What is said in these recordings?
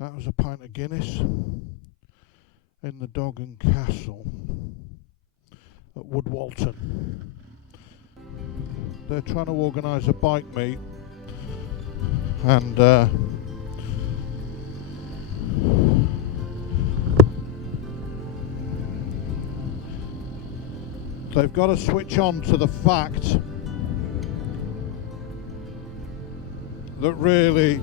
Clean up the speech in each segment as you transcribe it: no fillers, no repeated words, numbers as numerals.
That was a pint of Guinness in the Dog and Castle at Woodwalton. They're trying to organise a bike meet, and they've got to switch on to the fact that really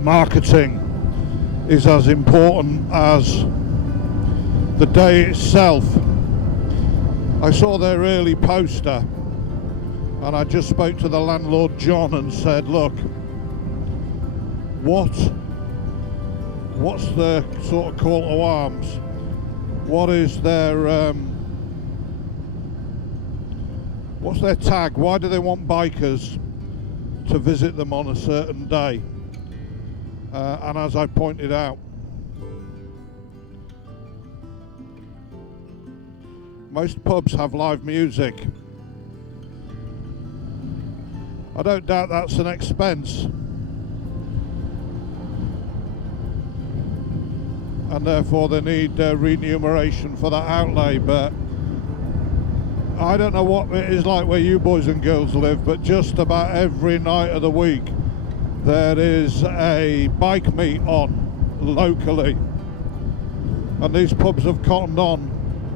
marketing is as important as the day itself. I saw their early poster and I just spoke to the landlord John and said, look, what's the sort of call to arms? What is their what's their tag? Why do they want bikers to visit them on a certain day? And as I pointed out, most pubs have live music. I don't doubt that's an expense, and therefore they need remuneration for that outlay, but I don't know what it is like where you boys and girls live, but just about every night of the week there is a bike meet on locally, and these pubs have cottoned on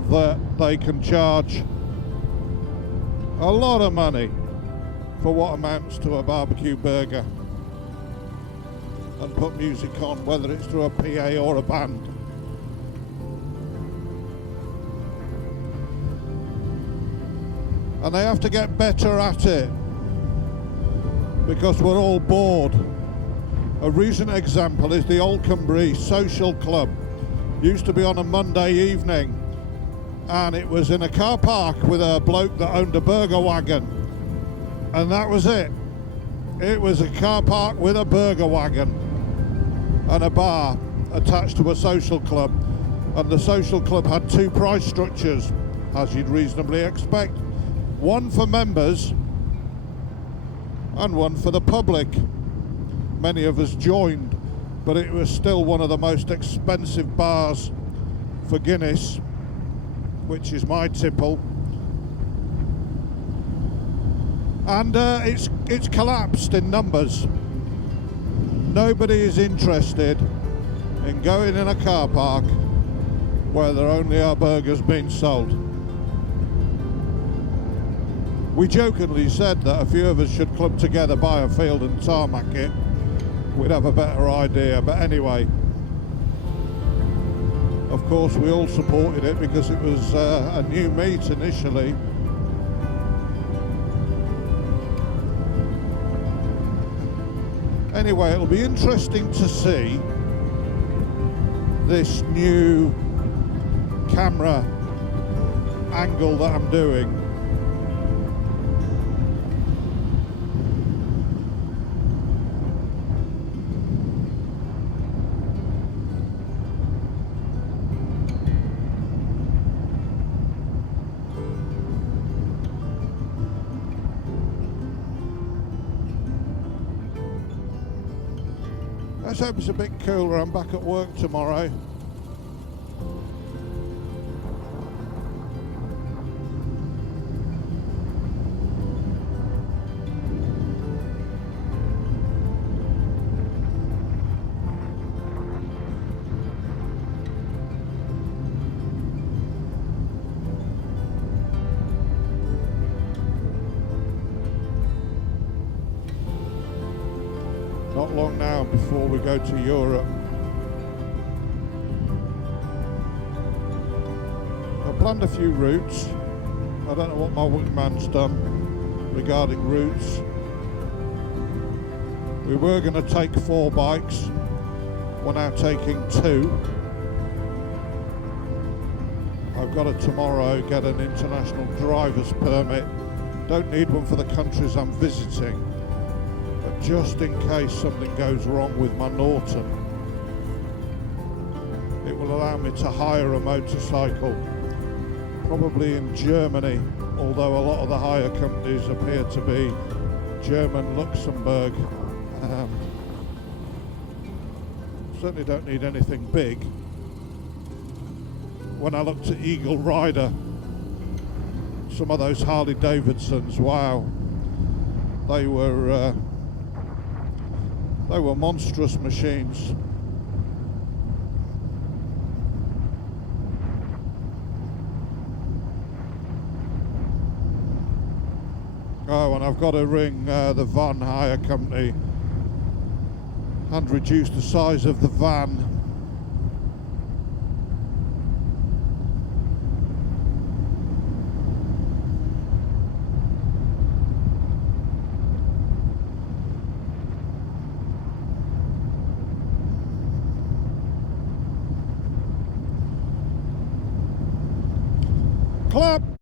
that they can charge a lot of money for what amounts to a barbecue burger and put music on, whether it's through a PA or a band. And they have to get better at it because we're all bored. A recent example is the Oldcombury Social Club. Used to be on a Monday evening, and it was in a car park with a bloke that owned a burger wagon, and that was it. It was a car park with a burger wagon and a bar attached to a social club, and the social club had two price structures, as you'd reasonably expect. One for members and one for the public. Many of us joined, but it was still one of the most expensive bars for Guinness, which is my tipple. And it's collapsed in numbers. Nobody is interested in going in a car park where there only are burgers being sold. We jokingly said that a few of us should club together, buy a field and tarmac it. We'd have a better idea, but anyway. Of course, we all supported it because it was a new meet initially. Anyway, it'll be interesting to see this new camera angle that I'm doing. Let's hope it's a bit cooler. I'm back at work tomorrow. Not long now before we go to Europe. I've planned a few routes. I don't know what my wingman's done regarding routes. We were going to take 4 bikes. We're now taking 2. I've got to tomorrow get an international driver's permit. Don't need one for the countries I'm visiting. Just in case something goes wrong with my Norton, it will allow me to hire a motorcycle, probably in Germany, although a lot of the hire companies appear to be German Luxembourg. Certainly don't need anything big. When I looked at Eagle Rider, some of those Harley Davidsons, wow, they were monstrous machines. Oh, and I've got to ring the van hire company and reduce the size of the van. Clap!